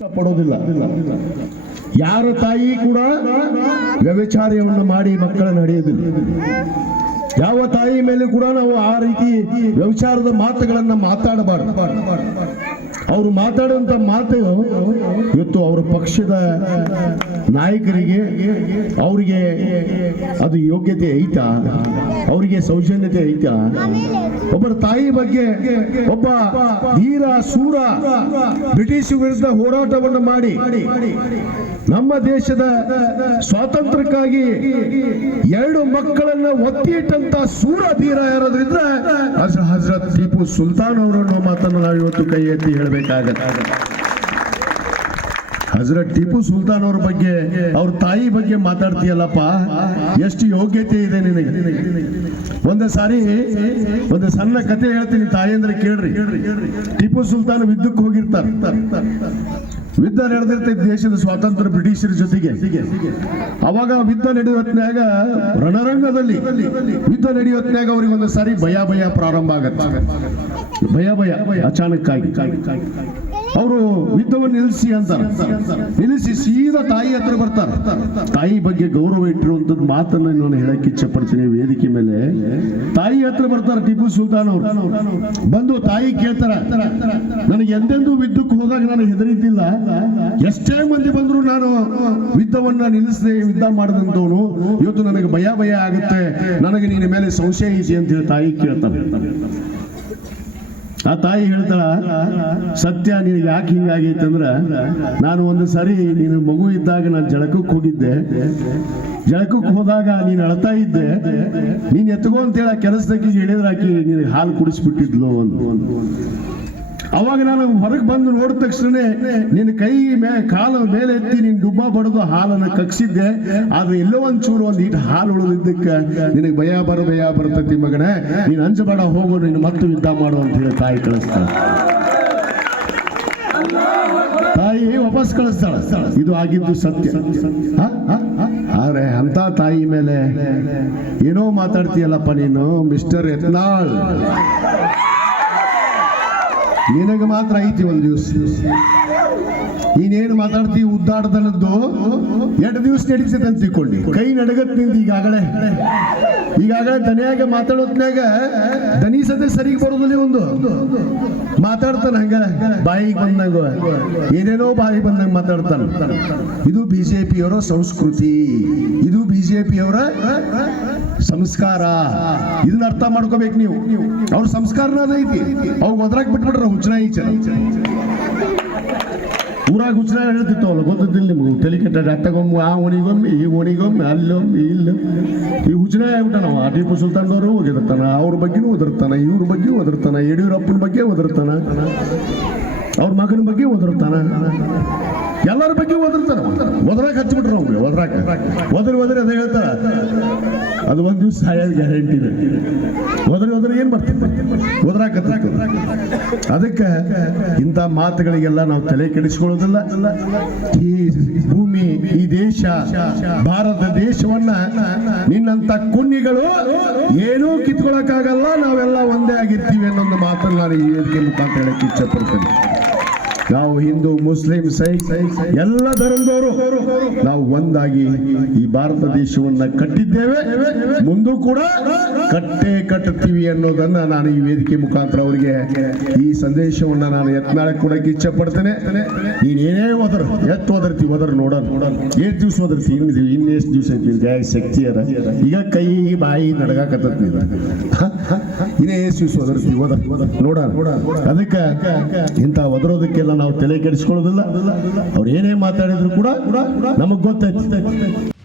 ಪಡೋದಿಲ್ಲ ಯಾರ ತಾಯಿ ಕೂಡ ವ್ಯವಿಚಾರ್ಯವನ್ನು ಮಾಡಿ ಮಕ್ಕಳನ್ನು ಹಡೆಯೋದಿಲ್ಲ ಯಾವ ತಾಯಿ ಮೇಲೆ ಕೂಡ ನಾವು ಆ ರೀತಿ ವ್ಯವಿಚಾರದ ಮಾತುಗಳನ್ನ ಮಾತಾಡಬಾರ್ದು. ಅವರು ಮಾತಾಡುವಂತ ಮಾತು ಇವತ್ತು ಅವರ ಪಕ್ಷದ ನಾಯಕರಿಗೆ ಅವರಿಗೆ ಅದು ಯೋಗ್ಯತೆ ಐತಾ? ಅವರಿಗೆ ಸೌಜನ್ಯತೆ ಐತಾ? ಒಬ್ಬರ ತಾಯಿ ಬಗ್ಗೆ ಒಬ್ಬ ಧೀರ, ಸೂರ ಬ್ರಿಟಿಷ್ ವಿರುದ್ಧ ಹೋರಾಟವನ್ನು ಮಾಡಿ ನಮ್ಮ ದೇಶದ ಸ್ವಾತಂತ್ರ್ಯಕ್ಕಾಗಿ ಎರಡು ಮಕ್ಕಳನ್ನ ಒತ್ತಿ ಇಟ್ಟಂತ ಸೂರ ಧೀರ ಇರೋದ್ರಿಂದ ಹಜ್ ಹಜರತ್ ಟಿಪ್ಪು ಸುಲ್ತಾನ್ ಅವರನ್ನು ಮಾತನ್ನು ನಾವು ಇವತ್ತು ಕೈ ಎತ್ತಿ ಹೇಳಬೇಕಾಗತ್ತೆ. ಹಜರತ್ ಟಿಪ್ಪು ಸುಲ್ತಾನ್ ಅವ್ರ ಬಗ್ಗೆ, ಅವ್ರ ತಾಯಿ ಬಗ್ಗೆ ಮಾತಾಡ್ತೀಯಲ್ಲಪ್ಪ? ಎಷ್ಟು ಯೋಗ್ಯತೆ ಇದೆ ನಿನಗೆ? ಒಂದು ಸಾರಿ, ಒಂದು ಸಣ್ಣ ಕತೆ ಹೇಳ್ತೀನಿ ತಾಯಿ ಅಂದ್ರೆ ಕೇಳ್ರಿ. ಟಿಪ್ಪು ಸುಲ್ತಾನ್ ಯುದ್ಧಕ್ಕೆ ಹೋಗಿರ್ತಾರೆ ಯುದ್ಧ ನಡೆದಿರ್ತೈತೆ ದೇಶದ ಸ್ವಾತಂತ್ರ್ಯ ಬ್ರಿಟಿಷರ ಜೊತೆಗೆ. ಅವಾಗ ಯುದ್ಧ ನಡೆಯುವ ಹೊತ್ನ್ಯಾಗ, ರಣರಂಗದಲ್ಲಿ ಯುದ್ಧ ನಡೆಯುವ ಹೊತ್ನ್ಯಾಗ ಅವ್ರಿಗೆ ಒಂದು ಸಾರಿ ಭಯ ಭಯ ಪ್ರಾರಂಭ ಆಗತ್ತೆ. ಭಯ ಭಯ, ಅಚಾನಕ್ಕಾಗಿ. ಅವರು ಯುದ್ಧವನ್ನು ನಿಲ್ಲಿಸಿ ಅಂತಾರೆ. ನಿಲ್ಲಿಸಿ ಸೀದಾ ತಾಯಿ ಹತ್ರ ಬರ್ತಾರೆ. ತಾಯಿ ಬಗ್ಗೆ ಗೌರವ ಇಟ್ಟಿರುವಂತದ್ದು ಮಾತನ್ನ ನಾನು ಹೇಳಕ್ಕೆ ಇಚ್ಛೆ ಪಡ್ತೀನಿ ವೇದಿಕೆ ಮೇಲೆ. ತಾಯಿ ಹತ್ರ ಬರ್ತಾರೆ ಟಿಪ್ಪು ಸುಲ್ತಾನ್ ಅವರು. ಬಂದು ತಾಯಿ ಕೇಳ್ತಾರ, ನನಗೆ ಎಂದೆಂದೂ ಯುದ್ಧಕ್ಕೆ ಹೋದಾಗ ನಾನು ಹೆದರಿದ್ದಿಲ್ಲ. ಎಷ್ಟೇ ಮಂದಿ ಬಂದ್ರು ನಾನು ಯುದ್ಧವನ್ನ ನಿಲ್ಲಿಸದೆ, ಯುದ್ಧ ಮಾಡಿದಂತವನು ಇವತ್ತು ನನಗೆ ಭಯ ಭಯ ಆಗುತ್ತೆ. ನನಗೆ ನಿನ್ನ ಮೇಲೆ ಸಂಶಯ ಇದೆ ಅಂತ ಹೇಳಿ ತಾಯಿ ಕೇಳ್ತಾರೆ. ಆ ತಾಯಿ ಹೇಳ್ತಾಳ, ಸತ್ಯ ನಿನಗೆ ಯಾಕೆ ಹಿಂಗಾಗೈತೆ ಅಂದ್ರ, ನಾನು ಒಂದು ಸರಿ ನೀನು ಮಗು ಇದ್ದಾಗ ನಾನು ಜಳಕಕ್ಕೆ ಹೋಗಿದ್ದೆ. ಜಳಕಕ್ಕೆ ಹೋದಾಗ ನೀನು ಅಳ್ತಾ ಇದ್ದೆ. ನೀನ್ ಎತ್ಕೋ ಅಂತೇಳಿ ಆ ಹೇಳಿದ್ರೆ ಆಕಿ ನಿನಗೆ ಹಾಲು ಕುಡಿಸ್ಬಿಟ್ಟಿದ್ಲು ಒಂದು ಅವಾಗ ನಾನು ಹೊರಗೆ ಬಂದು ನೋಡಿದ ತಕ್ಷಣ ನಿನ್ನ ಕೈ ಮೇ, ಕಾಲ ಮೇಲೆ ಎತ್ತಿ ನೀನು ಡುಬ್ಬ ಬಡದು ಹಾಲನ್ನು ಕಕ್ಸಿದ್ದೆ. ಆದ್ರೆ ಎಲ್ಲೋ ಒಂಚೂರು ಒಂದು ಇಟ್ಟು ಹಾಲು ಉಳಿದಿದ್ದಕ್ಕೆ ನಿನಗೆ ಭಯ ಬರ, ಭಯ ಬರ್ತತಿ ಮಗನೇ. ನೀನು ಅಂಜಬೇಡ ಹೋಗು, ನಿನ್ನ ಮತ್ತು ಯುದ್ಧ ಮಾಡು ಅಂತ ಹೇಳಿ ತಾಯಿ ಕಳಿಸ್ತಾಳೆ. ತಾಯಿ ವಾಪಸ್ ಕಳಿಸ್ತಾಳ. ಇದು ಆಗಿದ್ದು ಸತ್ಯ? ಆದ್ರೆ ಅಂತ ತಾಯಿ ಮೇಲೆ ಏನೋ ಮಾತಾಡ್ತೀಯಲ್ಲಪ್ಪ ನೀನು, ಮಿಸ್ಟರ್ ಯತ್ನಾಳ್. ನಿನಗೆ ಮಾತ್ರ ಐತಿ ಒಂದು ದಿವಸ. ನೀನೇನು ಮಾತಾಡ್ತಿ? ಉದ್ದಾಡದನದ್ದು? ಎರಡು ದಿವಸ ನಡೀತೈತೆ ಅಂತ ತಿಳ್ಕೊಂಡು. ಕೈ ನಡಗತ್ ನಿಂದು ಈಗಾಗಲೇ. ಈಗಾಗಲೇ ದನಿಯಾಗ ಮಾತಾಡೋತ್ನಾಗ ದನಿ ಸದ್ಯ ಸರಿಗೆ ಬರೋದಿಲ್ಲ ಒಂದು. ಮಾತಾಡ್ತಾನ ಹಂಗ. ಬಾಯಿಗೆ ಬಂದಂಗ. ಏನೇನೋ ಬಾಯಿ ಬಂದಂಗ ಮಾತಾಡ್ತಾನ. ಇದು ಬಿಜೆಪಿಯವರ ಸಂಸ್ಕೃತಿ. ಇದು ಬಿಜೆಪಿಯವರ ಸಂಸ್ಕಾರ. ಇದನ್ನ ಅರ್ಥ ಮಾಡ್ಕೋಬೇಕು ನೀವು. ಅವ್ರ ಸಂಸ್ಕಾರನ ಅದೈತಿ ಅವ್ರು ಒದ್ರಾಕ್ ಬಿಟ್ಬಿಟ್ರ ಹುಚ್ಚನ ಈಚೆ. ಊರಾಗ ಹುಚ್ಚನ ಹೇಳ್ತಿತ್ತವಲ್ಲ ಗೊತ್ತಿದ್ದಿಲ್ಲ ನಿಮ್ಗೆ. ತಲೆ ಕೆಟ್ಟ ಆ ಓಣಿಗೊಮ್ಮೆ ಈ ಓಣಿಗೊಮ್ಮೆ ಅಲ್ಲೊಮ್ಮೆ ಇಲ್ಲ. ಈ ಹುಚ್ಚನ ಆಗ್ಬಿಟ್ಟ ನಾವು ಆ ಟಿಪ್ಪು ಸುಲ್ತಾನ್ದವರು ಹೋಗಿರ್ತಾನ, ಅವ್ರ ಬಗ್ಗೆನೂ ಓದಿರ್ತಾನ ಇವ್ರ ಬಗ್ಗೆ ಓದಿರ್ತಾನ ಯಡಿಯೂರಪ್ಪನ ಬಗ್ಗೆ ಓದಿರ್ತಾನ ಅವ್ರ ಮಗನ ಬಗ್ಗೆ ಓದಿರ್ತಾನ ಎಲ್ಲರ ಬಗ್ಗೆ ಒದರ್ತಾರ. ಒದ್ರಾಕ್ ಹಚ್ಚಿಬಿಟ್ರು ನಾವು ಒದರಾಕ. ಒದರಿ ಒದರಿ ಅದೇ ಹೇಳ್ತಾರ ಅದು ಒಂದ್ ದಿವಸ ಸಾಯೋದು ಗ್ಯಾರಂಟಿ ಇದೆ. ಒದರಿ ಹೋದ್ರೆ ಏನ್ ಬರ್ತದೆ ಹತ್ರ ಅದಕ್ಕೆ ಇಂಥ ಮಾತುಗಳಿಗೆಲ್ಲ ನಾವು ತಲೆ ಕೆಡಿಸ್ಕೊಳ್ಳೋದಿಲ್ಲ. ಈ ಭೂಮಿ, ಈ ದೇಶ, ಭಾರತ ದೇಶವನ್ನ ನಿನ್ನಂತ ಕುನ್ನಿಗಳು ಏನೂ ಕಿತ್ಕೊಳಕ್ಕಾಗಲ್ಲ, ನಾವೆಲ್ಲ ಒಂದೇ ಆಗಿರ್ತೀವಿ ಅನ್ನೋ ಒಂದು ಮಾತನ್ನ ನಾನು ಈ ವೇದಿಕೆ ಮುಖಾಂತರ ಹೇಳಕ್ಕೆ ಇಚ್ಛೆ ಪಡ್ತೇನೆ. ನಾವು ಹಿಂದೂ ಮುಸ್ಲಿಂ ಸೈಕ್ ಎಲ್ಲ ಧರ್ಮದವರು ನಾವು ಒಂದಾಗಿ ಈ ಭಾರತ ದೇಶವನ್ನ ಕಟ್ಟಿದ್ದೇವೆ. ಮುಂದೂ ಕೂಡ ಕಟ್ಟೆ ಕಟ್ಟುತ್ತೀವಿ ಅನ್ನೋದನ್ನ ನಾನು ಈ ವೇದಿಕೆ ಮುಖಾಂತರ ಅವರಿಗೆ ಈ ಸಂದೇಶವನ್ನ ನಾನು ಎತ್ನಾಳೆ ಕೊಡಕ್ಕೆ ಇಚ್ಛೆ ಪಡ್ತೇನೆ ನೀನೇನೇ ಹೋದ್ರ, ಎತ್ತು ಓದರ್ತಿ ಓದರ್ ನೋಡೋಣ. ಏಟ್ ದಿವ್ಸ ಓದರ್ತಿ ಇನ್ನು ಇನ್ನೆಷ್ಟು ದಿವಸ ಕೈಯಾಗ ಶಕ್ತಿ ಅದ. ಈಗ ಕೈ, ಬಾಯಿ ನಡಗಾಕತ್ತ ಇನ್ನೇ ದಿವಸ ಓದರ್ತಿ ಓದ ನೋಡೋಣ. ಅದಕ್ಕೆ ಇಂಥ ಒದರೋದಕ್ಕೆಲ್ಲ ನಾವು ತಲೆ ಕೆಡಿಸ್ಕೊಳ್ಳೋದಿಲ್ಲ ಅವ್ರು ಏನೇ ಮಾತಾಡಿದ್ರು ಕೂಡ ನಮಗ್ ಗೊತ್ತೈತಿ